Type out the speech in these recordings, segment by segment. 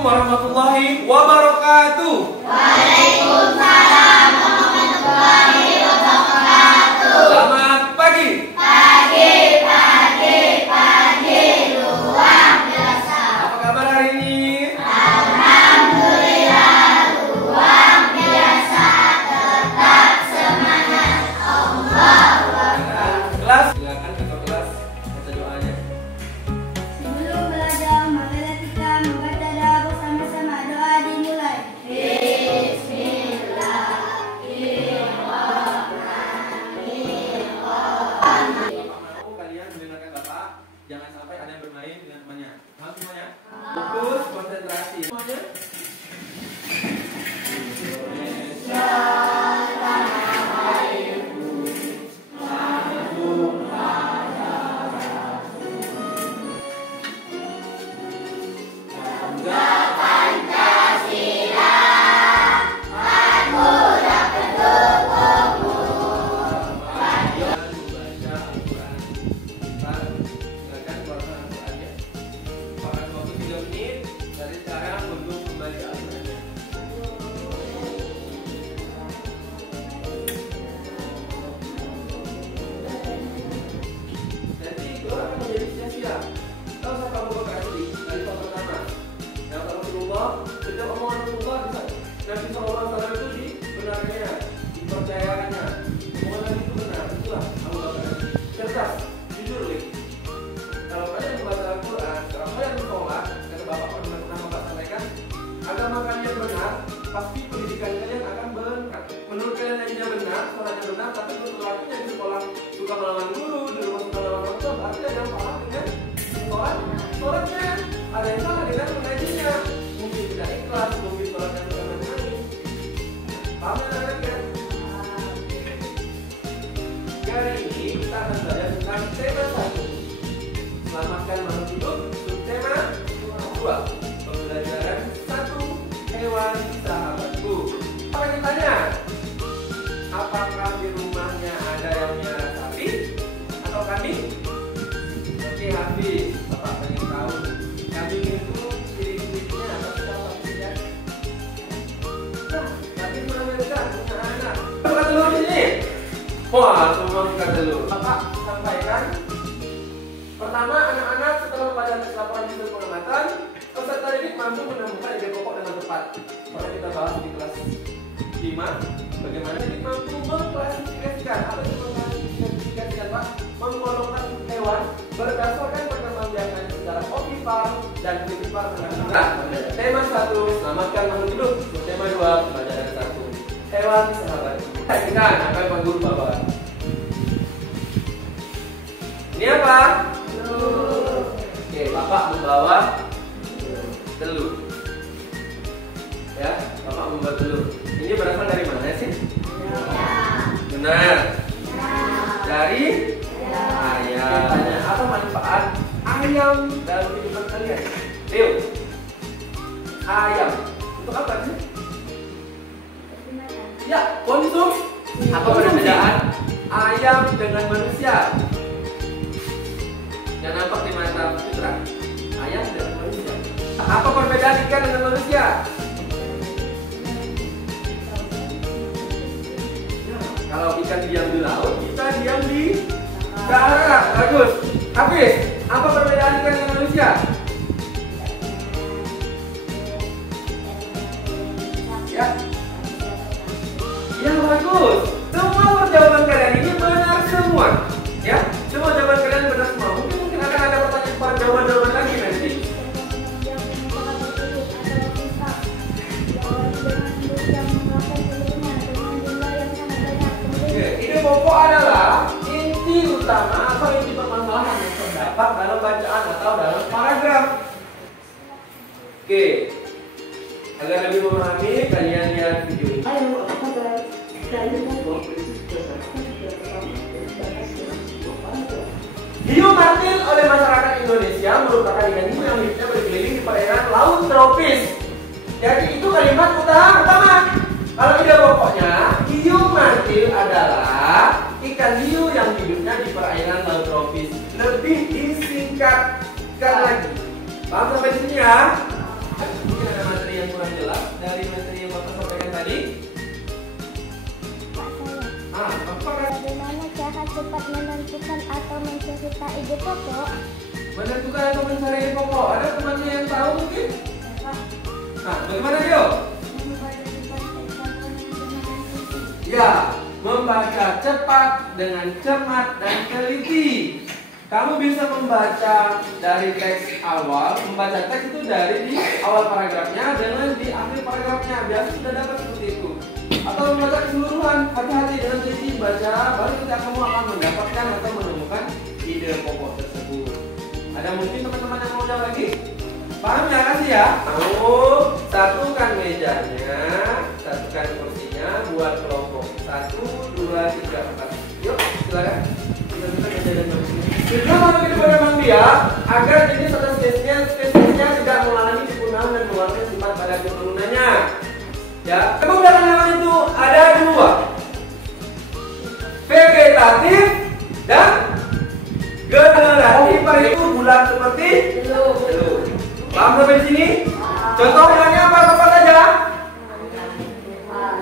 warahmatullahi wabarakatuh. Waalaikumsalam warahmatullahi wabarakatuh. Selamat pagi. Pagi luar biasa. Apa kabar hari ini? Alhamdulillah luar biasa. Tetap semangat. Allahu Akbar. Kelas, silakan ketua kelas baca doanya. Sebelum belajar, marilah kita membaca doa bersama-sama. Doa dimulai. Mau kalian mendengarkan Bapak, jangan sampai ada yang bermain dengan temannya. Paham semuanya? Fokus, konsentrasi. Semuanya. Nabi SAW itu dibenarkannya, dipercayakannya. Omongan itu benar, itulah Abu Bakar. Cerdas, jujur lagi. Kalau kalian membaca Al-Quran, kalau kalian sholat, kata Bapak pernah Bapak sampaikan, agama kalian benar, pasti pendidikan kalian akan benar. Menurut kalian aja benar, sholatnya benar, tapi menurut lakinya di sekolah suka melawan guru, di rumah suka melawan orang tua, berarti ada yang salah dengan sholatnya. Ada yang salah dengan mengajinya. Mungkin tidak ikhlas, mungkin sholatnya bukan menangis. Paham ya? Kali ini kita akan belajar tentang tema 1, selamatkan makhluk hidup. Subtema 2, pembelajaran 1, hewan sahabatku. Apa yang ditanya? Apakah di rumahnya ada yang melihara sapi atau kambing? Oke, habis. Bapak pengen tahu kambing itu ciri-cirinya apa sih? Nah, tapi melahirkan punya anak. Buka telur di sini. Wah, semua buka telur. Bapak sampaikan. Pertama, anak-anak setelah membaca tes laporan hasil pengamatan, peserta didik mampu menemukan ide pokok dengan tepat. Pernah kita bahas di kelas 5, bagaimana didik mampu mengklasifikasikan. Apa itu mengklasifikasikan, Pak? Menggolongkan hewan berdasarkan perkembangbiakan secara ovipar dan vivipar dengan benar. Tema 1, selamatkan makhluk hidup. Tema 2, pembelajaran 1, hewan sahabat. Kita akan panggul bawah. Ini apa? Telur. Oke, Bapak membawa telur. Ya, Bapak membawa telur. Ini berasal dari mana sih? Benar. Dari ayam. Tanya, apa manfaat ayam dalam kehidupan kalian? Leo, ayam untuk apa sih? Ya, konsum. Apa perbedaan ayam dengan manusia? Yang nampak di mata putra, ayam dengan manusia. Apa perbedaan ikan dengan manusia? Kalau ikan diam di laut, kita diam di darat. Bagus. Habis. Apa perbedaan ikan dengan manusia? Ya. Ya, bagus. Semua jawaban kalian ini benar semua. Ya, semua jawaban kalian benar semua. Mungkin akan ada pertanyaan jawaban lagi nanti. Ide pokok adalah inti utama atau inti permasalahan yang terdapat dalam bacaan atau dalam paragraf. Oke, agar lebih memahami, kalian lihat video ini. Hiu martil oleh masyarakat Indonesia merupakan ikan hiu yang hidupnya berkeliling di perairan laut tropis. Jadi itu kalimat utama. Kalau ide pokoknya, hiu martil adalah ikan hiu yang hidupnya di perairan laut tropis. Lebih disingkatkan lagi. Paham sampai sini ya? Mungkin ada Menentukan ide pokok. Menentukan atau mencari ide pokok. Ada temannya yang tahu mungkin? Pak. Nah, bagaimana Dio? Ya, membaca cepat dengan cermat dan teliti. Kamu bisa membaca dari teks awal, membaca teks itu dari di awal paragrafnya dengan di akhir paragrafnya. Biasa sudah dapat seperti itu. Atau membaca keseluruhan, hati-hati dengan teliti baca, baru kita kamu akan mendapatkan atau menemukan ide pokok tersebut. Ada mungkin teman-teman yang mau jawab lagi? Paham ya? Kasih ya. Kamu satukan mejanya, satukan kursinya, buat kelompok 1, 2, 3, 4. Yuk, silakan. Kita meja dan kursi. Sebelum masuk kepada Bang Dia, agar jenis atau spesiesnya tidak mengalami kepunahan dan mengeluarkan sifat pada keturunannya. Ya, sebab dalam hewan itu ada 2, vegetatif dan generatif. Itu bulat seperti telur. Paham sampai di sini? Contoh hewannya apa saja?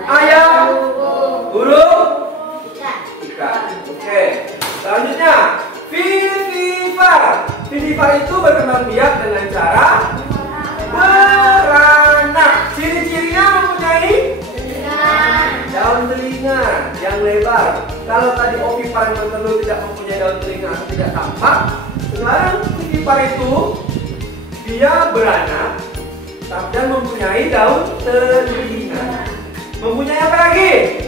Ayam, burung, ikan. Oke. Selanjutnya, vivipar. Vivipar itu berkembang biak dengan cara beranak. Ciri-cirinya mempunyai daun telinga yang lebar. Kalau tadi ovipar yang bertelur tidak mempunyai daun telinga atau tidak tampak, sekarang vivipar itu dia beranak dan mempunyai daun telinga. Mempunyai apa lagi?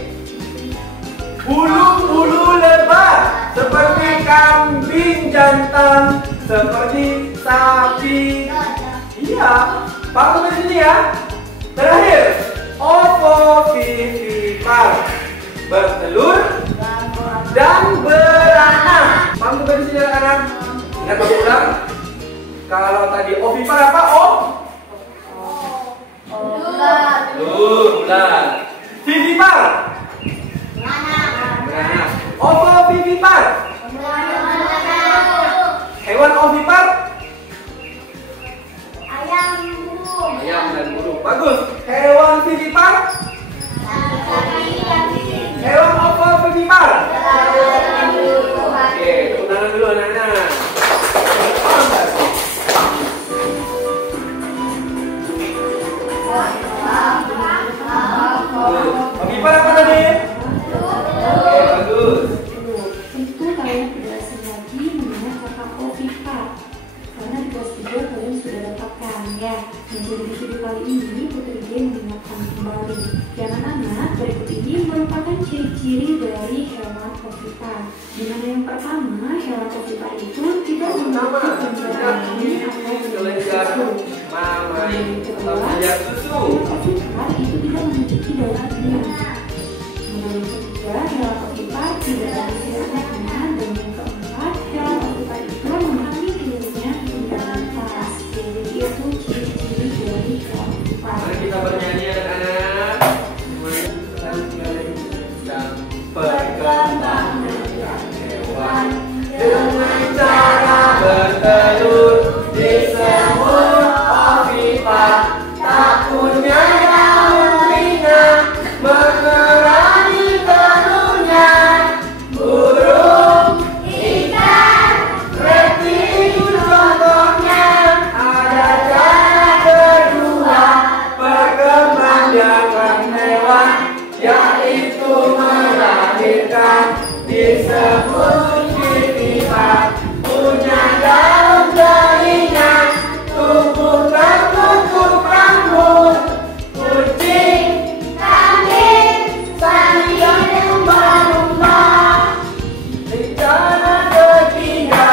Bulu-bulu lebar seperti kambing jantan, seperti sapi. Iya, paham di sini ya. Terakhir, ovovivipar, bertelur dan beranak. Paham di sini anak-anak? Ingat ulang. Kalau tadi ovipar apa? Bulat. Vivipar. Beranak. Ovovivipar. Hewan ovipar. Ayam dan burung. Bagus. Hewan vivipar. Hewan ovovivipar. Oke, tepuk tangan dulu anak-anak. Ovipar apa tadi? Oke, bagus. Tentu kalian tidak asing lagi mendengar kata ovipar karena di kelas 3 kalian sudah dapatkan ya. Nah, jadi di video kali ini Putri G mengingatkan kembali. Ya anak-anak, berikut ini merupakan ciri-ciri dari hewan ovipar. Di mana yang pertama, hewan ovipar itu tidak memiliki penjarahan atau Mengejar susu. ovipar itu tidak memiliki daun telinga. Yang ketiga, hewan ovipar tidak ada siripnya, dan yang keempat, hewan ovipar itu memiliki dirinya hingga atas. Jadi itu ciri-ciri dari hewan ovipar. Mari kita bernyanyi anak-anak. Perkembangan hewan dengan cara bertelur di semut ovipar, tak punya daun telinga, mengerami telurnya. Burung, ikan, reptil contohnya. Ada cara kedua perkembangan hewan, yaitu melahirkan. Disebut vivipar, punya daun telinga, tubuh tertutup rambut. Kucing, kambing, sambil lumba-lumba. Rencana ketiga,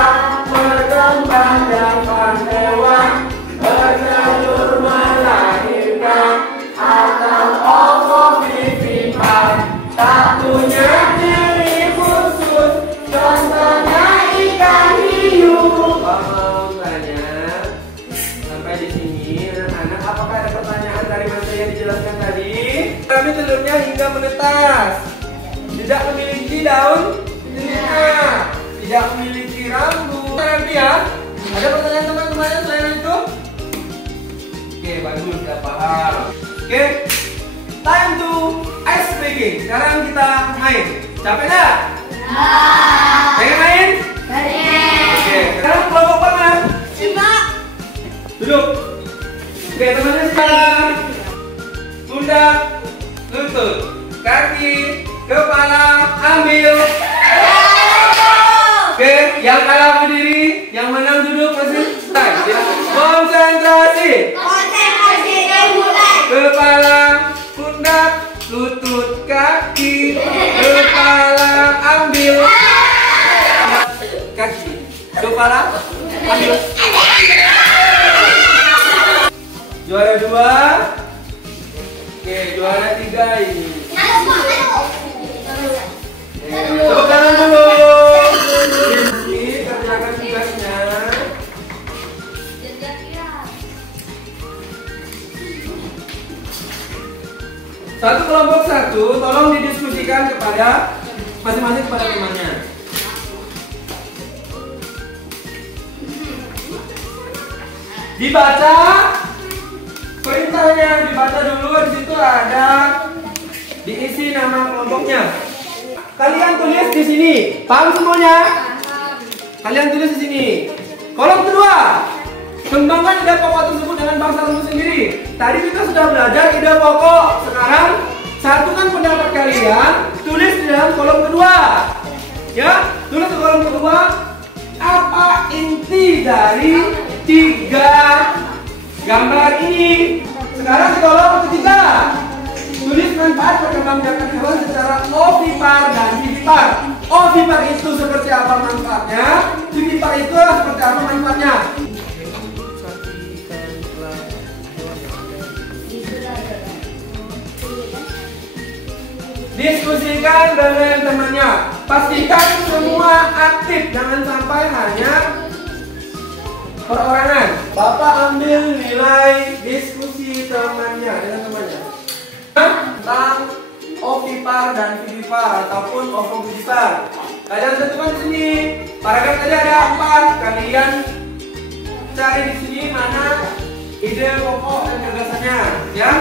perkembangan hewan, bertelur melahirkan, atau ovovivipar, tak punya ciri khusus, contohnya ikan hiu. Paham tanya? Sampai di sini, anak-anak, apakah ada pertanyaan dari materi yang dijelaskan tadi? Kami telurnya hingga menetas, tidak memiliki daun telinga, tidak memiliki rambut. Nanti ya, ada pertanyaan teman-teman selain itu? Oke, bagus, sudah paham. Oke, time to ice breaking. Sekarang kita main. Capek nggak? Pengen main? Pengen. teman-teman sekarang. Pundak, lutut, kaki, kepala, ambil. Oke, yang kalah berdiri, yang menang duduk masih stay. Ya. Konsentrasi. Kepala, pundak, lutut, kaki, kepala, ambil. Kaki, kepala, ambil. Juara 2. Oke, juara 3 ini. Tepuk tangan dulu. Ini kerjakan tugasnya. Satu kelompok satu, tolong didiskusikan kepada masing-masing kepada temannya. Dibaca perintahnya, dibaca dulu. Di situ ada diisi nama kelompoknya. Kalian tulis di sini. Paham semuanya? Kalian tulis di sini. Kolom kedua, kembangkan ide pokok tersebut dengan bahasa sendiri. Tadi kita sudah belajar ide pokok. Sekarang satukan pendapat kalian, tulis di dalam kolom kedua. Ya, tulis di kolom kedua. Apa inti dari 3 gambar ini? Sekarang di kolom ketiga, tulis manfaat perkembangbiakan hewan secara ovipar dan vivipar. Ovipar itu seperti apa manfaatnya, vivipar itu seperti apa manfaatnya. Diskusikan dengan temannya. Pastikan semua aktif, jangan sampai hanya perorangan. Bapak ambil nilai diskusi temannya dengan temannya tentang ovipar dan vivipar ataupun ovovivipar. Kalian tentukan di sini. Paragraf tadi ada 4. Kalian cari di sini mana ide pokok dan gagasannya, ya.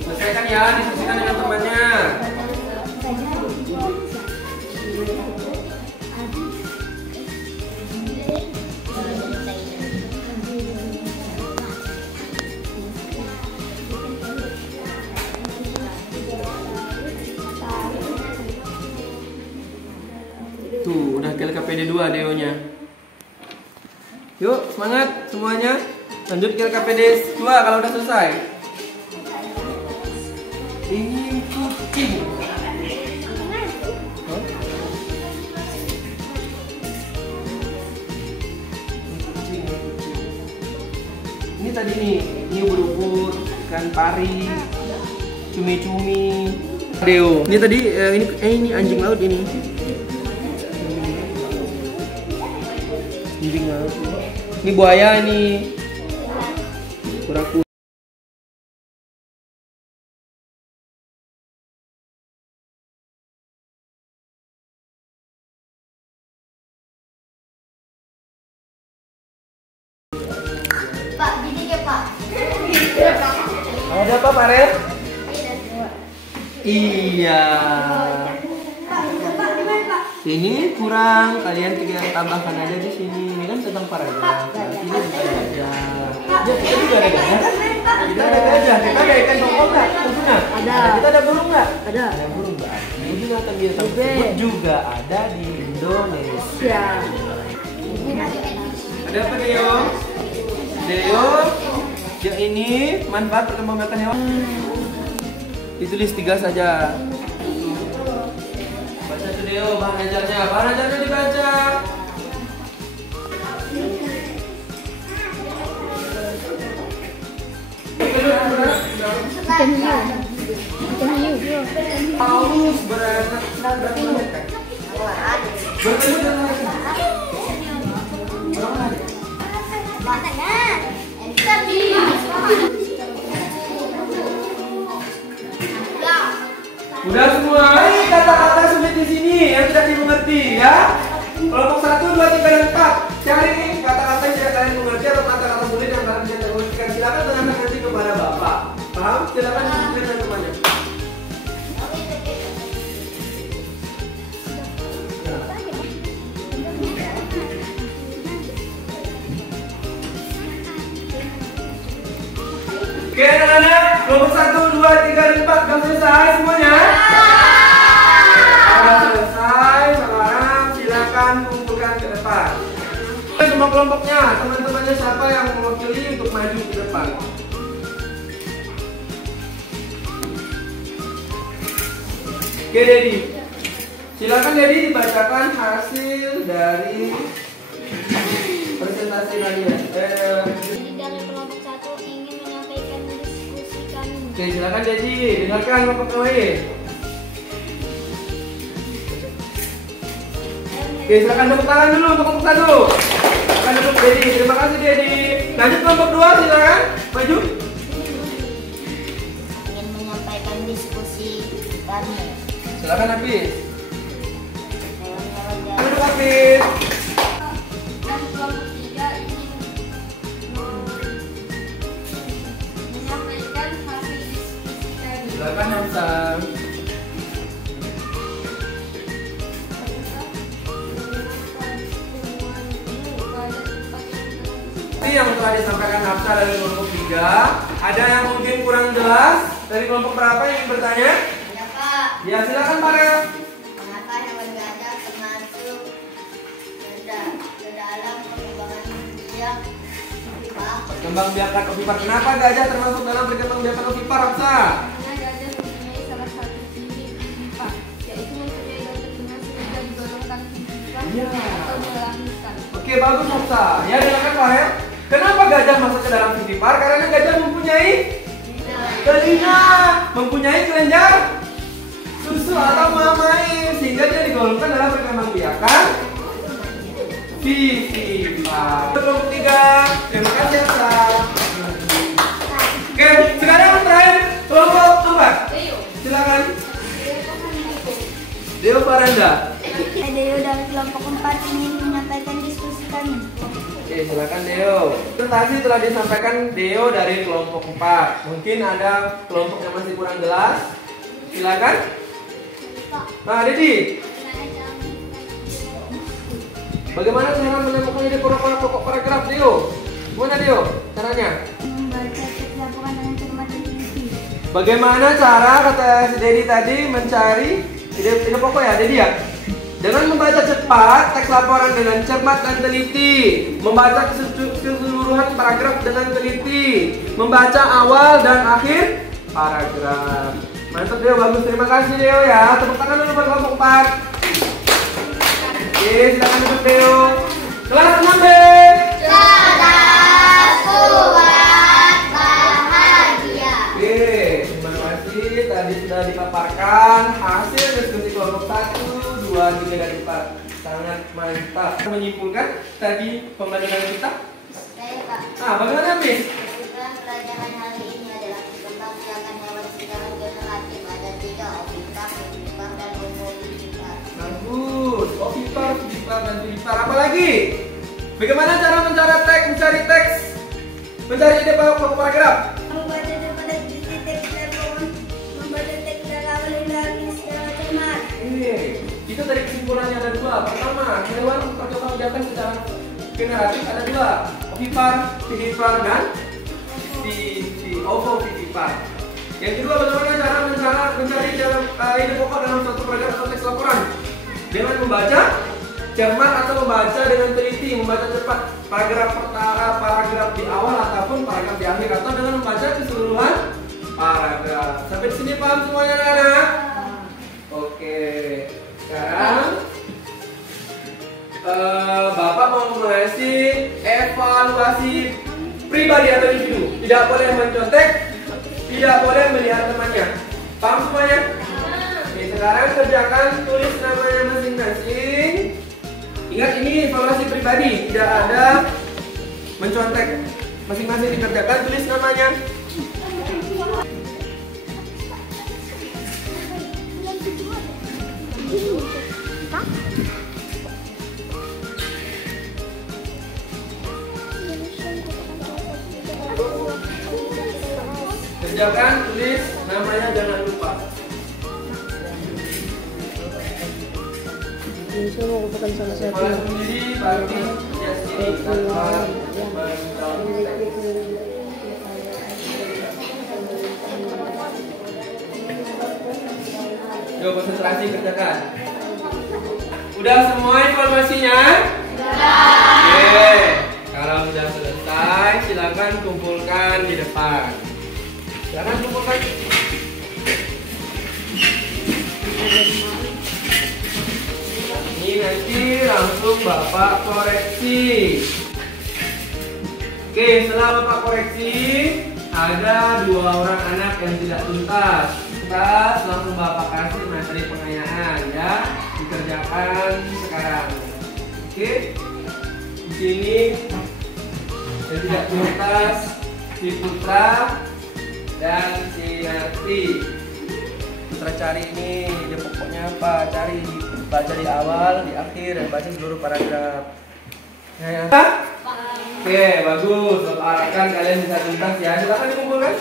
Selesaikan ya, diskusikan dengan temannya. Tuh, udah LKPD 2 deonya. Yuk, semangat semuanya. Lanjut ke LKPD 2 kalau udah selesai. Ini kucing. Ini tadi nih, ini ubur-ubur, ikan pari, cumi-cumi. Deo. Ini tadi ini anjing laut ini. Anjing laut. Ini buaya ini. Kura-kura. Pak, gini ya Pak. Ada apa, Pak Red? Iya. Ini kurang, kalian tinggal tambahkan aja di sini. Ini kan tentang paragraf. Ini bukan aja. Jadi juga ada gajah. Kita ada gajah, kita ada ikan tongkol nggak? Tentunya. Ada. Kita ada burung nggak? Ada. Ada burung nggak? Ini binatang tersebut juga ada di Indonesia. Ada apa Deo? Deo, yang ini manfaat perkembangbiakan hewan. Ditulis 3 saja. Baca tuh Deo, bahan ajarnya. Bahan ajarnya dibaca. Paulus beranak bertemu dengan udah semua. Ini kata-kata sulit di sini yang tidak dimengerti ya. Kelompok 1, 2, 3, dan 4. Cari kata-kata yang tidak kalian mengerti atau kata-kata sulit yang kalian bisa mengertikan. Silakan tanyakan nanti kepada Bapak. Paham? Silakan diskusikan temannya. Oke anak-anak, kelompok 1, 2, 3, dan 4 sudah selesai semuanya? Sudah selesai, sekarang silakan kumpulkan ke depan. Semua kelompoknya, teman-temannya siapa yang mewakili untuk maju ke depan? Oke Dedi, silakan Dedi dibacakan hasil dari presentasi kalian. Dari kelompok 1 ingin menyampaikan diskusi kami. Oke, silakan Dedi, dengarkan kelompok KW. Oke, silakan tepuk tangan dulu untuk kelompok 1. Silakan duduk Dedi, terima kasih Dedi. Lanjut kelompok 2, silakan maju. Ingin menyampaikan diskusi kami. Silakan Hafiz. Duduk Hafiz. Dan kelompok 3 ingin menyampaikan hasil diskusi kami. Silakan Hamzah. Yang telah disampaikan Hafsah dari kelompok 3, ada yang mungkin kurang jelas dari kelompok berapa yang ingin bertanya? Ya Pak, Ya silakan Pak Rel. mengapa hewan gajah termasuk ke dalam perkembangan biak Pak? Perkembangbiakan ovipar. Kenapa gajah termasuk dalam perkembangbiakan ovipar, Hafsah? Karena gajah mempunyai salah satu ciri ovipar, yaitu mempunyai daftar dengan sudah digolongkan ovipar Iya. atau melahirkan. Oke, bagus Hafsah. Ya dengarkan Pak Rel. Kenapa gajah masuk ke dalam ovipar? Karena gajah mempunyai telina, mempunyai kelenjar susu atau mamai, sehingga dia digolongkan dalam perkembangbiakan vivipar. Kelompok 3, terima kasih Hafsah. Oke, sekarang yang terakhir kelompok 4. Silakan. Deo Faranda. Deo dari kelompok 4 ingin menyampaikan diskusi kami. Oke, silakan Deo. Presentasi telah disampaikan Deo dari kelompok 4. Mungkin ada kelompok yang masih kurang jelas. Silakan. Nah, Dedi, bagaimana cara menemukan ide pokok paragraf Deo? Gimana Deo? Caranya? Membaca teks laporan dengan cermat dan teliti. Bagaimana cara kata si Dedi tadi mencari ide pokok ya, Dedi ya? Dengan membaca cepat teks laporan dengan cermat dan teliti, membaca keseluruhan paragraf dengan teliti, membaca awal dan akhir paragraf. Mantap Deo, bagus, terima kasih Deo ya. Tepuk tangan dulu buat kelompok 4. Oke, silakan duduk Deo. Kelas 6B. Cerdas, kuat, bahagia. Oke, terima kasih. Tadi sudah dipaparkan hasil diskusi kelompok 1, 2, 3, dan 4. Sangat mantap. Menyimpulkan tadi pembelajaran kita. Saya Pak, Nah, bagaimana Miss? kesimpulan pelajaran hari ini adalah perkembangbiakan hewan secara generatif ada 3 ovipar, vivipar, dan homovivipar. Bagus. Ovipar, vivipar, dan vivipar. Apa lagi? Bagaimana cara mencari teks? Mencari ide pokok paragraf? Membaca daripada isi teks laporan, membaca teks dari awal hingga akhir secara cermat. Itu dari kesimpulannya ada 2. Pertama, hewan perkembangbiakan secara generatif ada 2. Ovipar, vivipar, dan ovovivipar. Yang kedua, bagaimana cara mencari ide pokok dalam suatu paragraf atau teks laporan? Dengan membaca cermat atau membaca dengan teliti, membaca cepat paragraf pertama, paragraf di awal ataupun paragraf di akhir, atau dengan membaca keseluruhan paragraf. Sampai di sini paham semuanya, anak-anak? Oke. Sekarang Bapak mau mengasih evaluasi pribadi atau individu. Tidak boleh mencontek, tidak boleh melihat temannya. Paham semuanya? Oke, sekarang kerjakan, tulis namanya masing-masing. Ingat, ini evaluasi pribadi, tidak ada mencontek. Masing-masing dikerjakan, tulis namanya. Kerjakan, tulis namanya, jangan lupa. Saya mau bukan salah satu Sekolah sendiri bagi Yasini tanpa mencontek. Yuk, konsentrasi, kerjakan. Udah semua informasinya? Oke. Kalau sudah selesai, silakan kumpulkan di depan. Silakan kumpulkan. Ini nanti langsung Bapak koreksi. Oke, setelah Bapak koreksi, ada 2 orang anak yang tidak tuntas. Langsung Bapak kasih materi pengayaan ya, dikerjakan sekarang. Oke, di sini yang tidak tuntas si Putra dan si Nati. Putra cari ini, dia pokoknya apa? Cari, baca di awal, di akhir, dan baca seluruh paragraf. Ya. Oke, bagus. Bapak harapkan kalian bisa tuntas ya. Silakan dikumpulkan.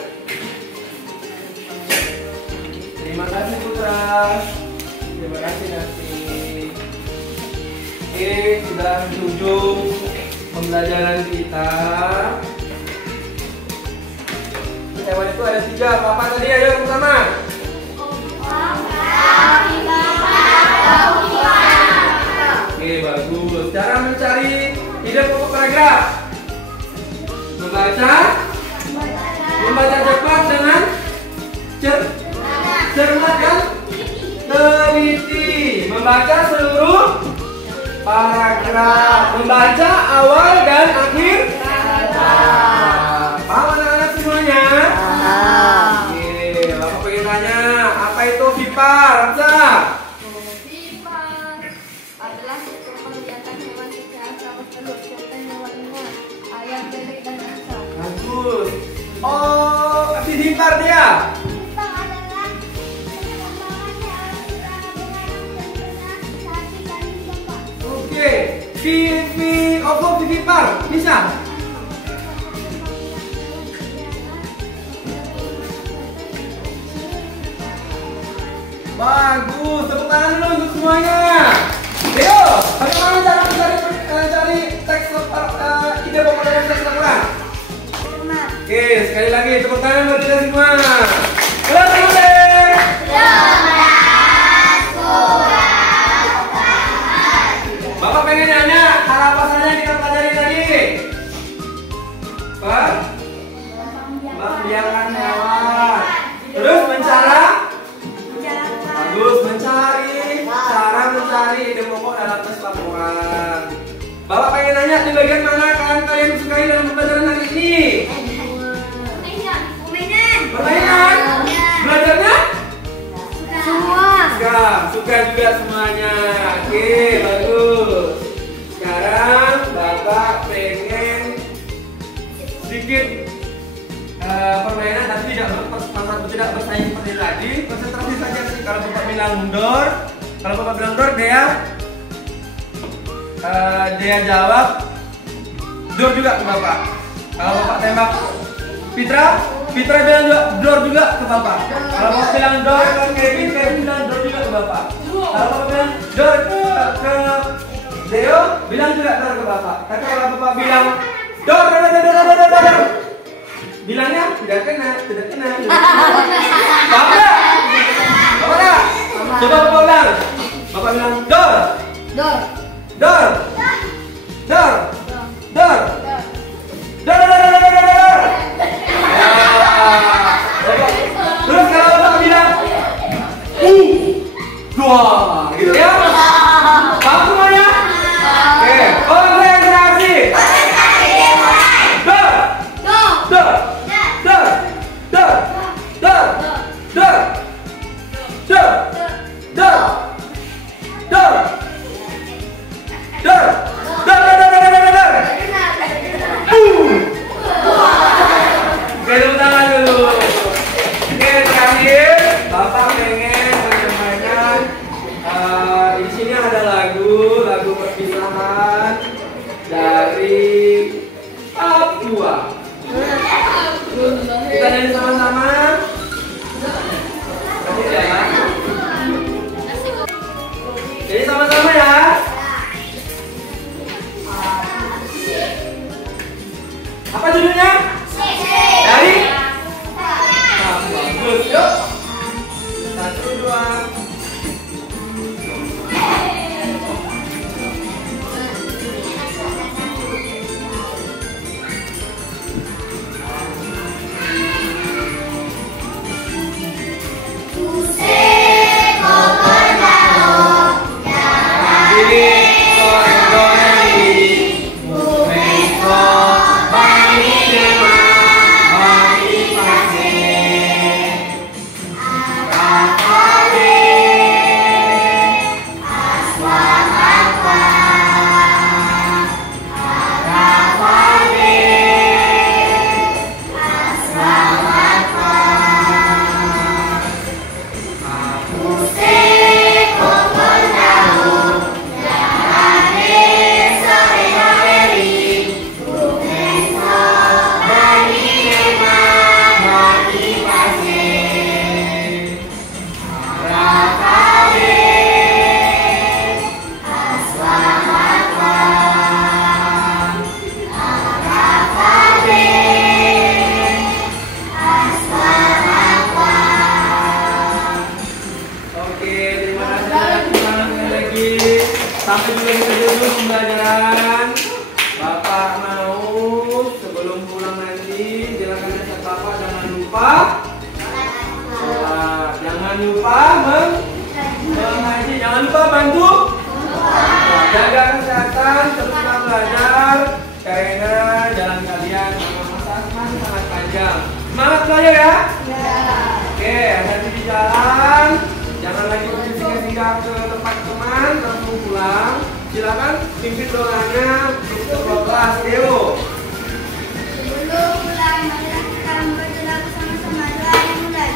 Terima kasih Putra. Terima kasih Nati. Oke, sudah di ujung pembelajaran kita. Hewan itu ada 3. Apa tadi? Ayo pertama. Oke, bagus. Cara mencari ide pokok paragraf. Membaca cepat dengan cermat dan teliti. Membaca seluruh paragraf. Membaca awal dan akhir. Paham anak-anak semuanya? Oke, Bapak pengen tanya, apa itu vipar? Hamza? Vipar adalah sistem kegiatan hewan secara bertelur, contoh hewannya ayam, bebek, dan angsa. Bagus. Oh, si vipar dia. Oke, vipar bisa. Bagus, tepuk tangan dulu untuk semuanya. Ayo, bagaimana cara mencari teks ide pokok dari teks laporan? Oke, sekali lagi tepuk tangan buat kita semua. Selamat deh. Bapak pengen nanya, hal apa saja yang kita pelajari tadi? Membiarkan hewan. Terus mencari cara mencari ide pokok dalam teks laporan. Bapak pengen nanya di bagian mana kalian sukai dalam pembelajaran hari ini? Permainan. Belajarnya? Suka juga semuanya. Oke, bagus. Sekarang Bapak pengen sedikit permainan, tapi tidak bersaing seperti tadi. Konsentrasi saja sih. Kalau Bapak bilang door, dia jawab door juga ke Bapak. Kalau Bapak tembak Fitra bilang door juga ke Bapak. Kalau Bapak bilang door ke Kevin bilang door juga ke Bapak. Kalau Bapak bilang door ke Deo, bilang juga door ke Bapak. Tapi kalau Bapak bilang door Bilangnya tidak kena. Paham nggak? Apa nggak? Coba Bapak ulang. Bapak bilang dor. Terus kalau Bapak bilang dua, gitu ya? Paham semuanya? Oke, konsentrasi. Oke, tepuk tangan dulu. Oke, terakhir Bapak pengen menyampaikan di sini ada lagu perpisahan dari Papua. Kita nyanyi sama-sama. Jadi sama-sama ya. Apa judulnya? Dari? Bagus, yuk. 1, 2. Sampai juga di ujung pembelajaran. Bapak mau sebelum pulang nanti silakan ajak Bapak jangan lupa mengaji, jangan lupa bantu jaga kesehatan, teruslah belajar karena jalan kalian masih sangat panjang. Semangat belajar ya. Oke, hati di jalan. Jangan lagi bersinggah-singgah ke tempat teman, langsung pulang. Silakan pimpin doanya untuk kelas Dewo. Sebelum pulang, marilah kita berdoa bersama-sama. Doa yang mulai.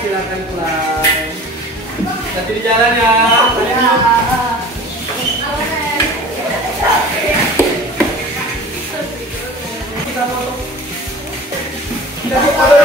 Silakan pulang. Hati di jalan ya. Kita foto.